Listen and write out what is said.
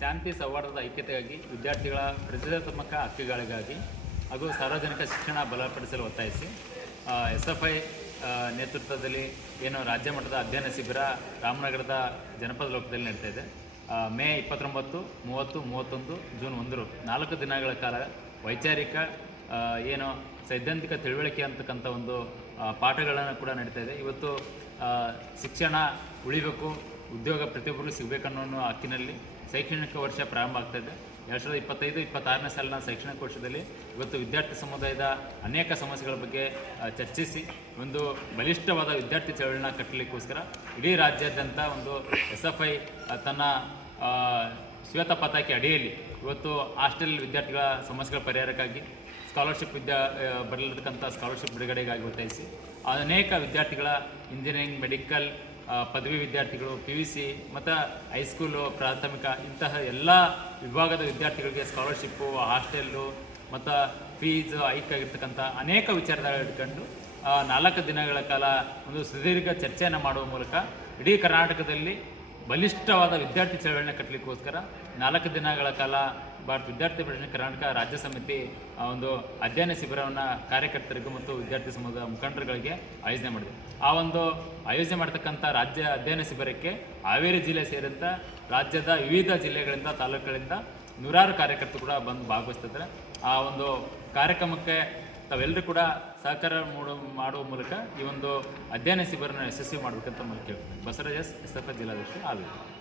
ಶಾಂತಿ ಸೌಹಾರ್ದದ ಐಕ್ಯತೆಗಾಗಿ ವಿದ್ಯಾರ್ಥಿಗಳ ಪ್ರಜಾತ್ಮಕ ಹಕ್ಕುಗಳಿಗಾಗಿ ಹಾಗೂ ಸಾರ್ವಜನಿಕ ಶಿಕ್ಷಣ ಬಲಪಡಿಸಲು ಒತ್ತಾಯಿಸಿ SFI ನೇತೃತ್ವದಲ್ಲಿ ಏನು ರಾಜ್ಯ ಮಟ್ಟದ ಅಧ್ಯಯನ ಶಿಬಿರ ರಾಮನಗರದ ಜನಪದ ಲೋಕದಲ್ಲಿ ನಡೀತಾ ಇದೆ. ಮೇ 29, 30, 31, ಜೂನ್ 1 4 ದಿನಗಳ ಕಾಲ ವೈಚಾರಿಕ ಏನು ಸೈದ್ಧಾಂತಿಕ ತಿಳುವಳಿಕೆ ಅಂತಕ್ಕಂಥ ಒಂದು ಪಾಠಗಳನ್ನು ಕೂಡ ನಡೀತಾ ಇದೆ. ಇವತ್ತು ಶಿಕ್ಷಣ ಉಳಿಬೇಕು, ಉದ್ಯೋಗ ಪ್ರತಿಯೊಬ್ಬರಿಗೂ ಸಿಗಬೇಕನ್ನೋ ಹಕ್ಕಿನಲ್ಲಿ ಶೈಕ್ಷಣಿಕ ವರ್ಷ ಪ್ರಾರಂಭ ಆಗ್ತಾಯಿದೆ. 2025-26ನೇ ಸಾಲಿನ ಶೈಕ್ಷಣಿಕ ವರ್ಷದಲ್ಲಿ ಇವತ್ತು ವಿದ್ಯಾರ್ಥಿ ಸಮುದಾಯದ ಅನೇಕ ಸಮಸ್ಯೆಗಳ ಬಗ್ಗೆ ಚರ್ಚಿಸಿ ಒಂದು ಬಲಿಷ್ಠವಾದ ವಿದ್ಯಾರ್ಥಿ ಚಳವಳಿನ ಕಟ್ಟಲಿಕ್ಕೋಸ್ಕರ ಇಡೀ ರಾಜ್ಯಾದ್ಯಂತ ಒಂದು SFI ತನ್ನ ಶ್ವೇತ ಪತಾಕೆ ಅಡಿಯಲ್ಲಿ ಇವತ್ತು ಹಾಸ್ಟೆಲ್ ವಿದ್ಯಾರ್ಥಿಗಳ ಸಮಸ್ಯೆಗಳ ಪರಿಹಾರಕ್ಕಾಗಿ ಸ್ಕಾಲರ್ಶಿಪ್ ಬರಲಿರ್ತಕ್ಕಂಥ ಸ್ಕಾಲರ್ಶಿಪ್ ಬಿಡುಗಡೆಗಾಗಿ ಒತ್ತಾಯಿಸಿ ಅನೇಕ ವಿದ್ಯಾರ್ಥಿಗಳ ಇಂಜಿನಿಯರಿಂಗ್, ಮೆಡಿಕಲ್, ಪದವಿ ವಿದ್ಯಾರ್ಥಿಗಳು, PUC ಮತ್ತು ಹೈಸ್ಕೂಲು, ಪ್ರಾಥಮಿಕ ಇಂತಹ ಎಲ್ಲ ವಿಭಾಗದ ವಿದ್ಯಾರ್ಥಿಗಳಿಗೆ ಸ್ಕಾಲರ್ಶಿಪ್ಪು, ಹಾಸ್ಟೆಲ್ಲು ಮತ್ತು ಫೀಸ್ ಹೈಕ್ ಆಗಿರ್ತಕ್ಕಂಥ ಅನೇಕ ವಿಚಾರಗಳು ಇಟ್ಕೊಂಡು 4 ದಿನಗಳ ಕಾಲ ಒಂದು ಸುದೀರ್ಘ ಚರ್ಚೆಯನ್ನು ಮಾಡುವ ಮೂಲಕ ಇಡೀ ಕರ್ನಾಟಕದಲ್ಲಿ ಬಲಿಷ್ಠವಾದ ವಿದ್ಯಾರ್ಥಿ ಚಳವಳಿನ ಕಟ್ಟಲಿಕ್ಕೋಸ್ಕರ 4 ದಿನಗಳ ಕಾಲ ಭಾರತ ವಿದ್ಯಾರ್ಥಿ ಪರಿಷತ್ ಕರ್ನಾಟಕ ರಾಜ್ಯ ಸಮಿತಿ ಒಂದು ಅಧ್ಯಯನ ಶಿಬಿರವನ್ನು ಕಾರ್ಯಕರ್ತರಿಗೂ ಮತ್ತು ವಿದ್ಯಾರ್ಥಿ ಸಮುದಾಯ ಮುಖಂಡರುಗಳಿಗೆ ಆಯೋಜನೆ ಮಾಡಿದೆ. ಆ ಒಂದು ಆಯೋಜನೆ ಮಾಡ್ತಕ್ಕಂಥ ರಾಜ್ಯ ಅಧ್ಯಯನ ಶಿಬಿರಕ್ಕೆ ಹಾವೇರಿ ಜಿಲ್ಲೆ ಸೇರಿದಂಥ ರಾಜ್ಯದ ವಿವಿಧ ಜಿಲ್ಲೆಗಳಿಂದ, ತಾಲೂಕುಗಳಿಂದ ನೂರಾರು ಕಾರ್ಯಕರ್ತರು ಕೂಡ ಬಂದು ಭಾಗವಹಿಸ್ತಿದ್ದಾರೆ. ಆ ಒಂದು ಕಾರ್ಯಕ್ರಮಕ್ಕೆ ತಾವೆಲ್ಲರೂ ಕೂಡ ಸಹಕಾರ ಮಾಡುವ ಮೂಲಕ ಈ ಒಂದು ಅಧ್ಯಯನ ಶಿಬಿರನ ಯಶಸ್ವಿ ಮಾಡಬೇಕಂತ ಕೇಳ್ತೀನಿ. ಬಸವರಾಜ್, SFI ಜಿಲ್ಲಾಧ್ಯಕ್ಷ, ಹಾವೇರಿ.